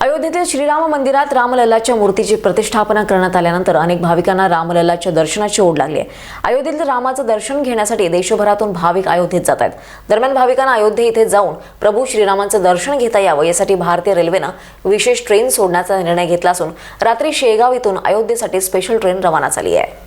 अयोध्येतील श्रीराम मंदिरात रामलल्लाच्या मूर्तीची प्रतिष्ठापना करण्यात आल्यानंतर अनेक भाविकांना रामलल्लाच्या दर्शनाची ओढ लागली आहे. अयोध्येतील रामाचं दर्शन घेण्यासाठी देशभरातून भाविक अयोध्येत जात आहेत. दरम्यान भाविकांना अयोध्ये इथे जाऊन प्रभू श्रीरामांचं दर्शन घेता यावं यासाठी भारतीय रेल्वेनं विशेष ट्रेन सोडण्याचा निर्णय घेतला असून रात्री शेगाव इथून अयोध्येसाठी स्पेशल ट्रेन रवाना झाली आहे.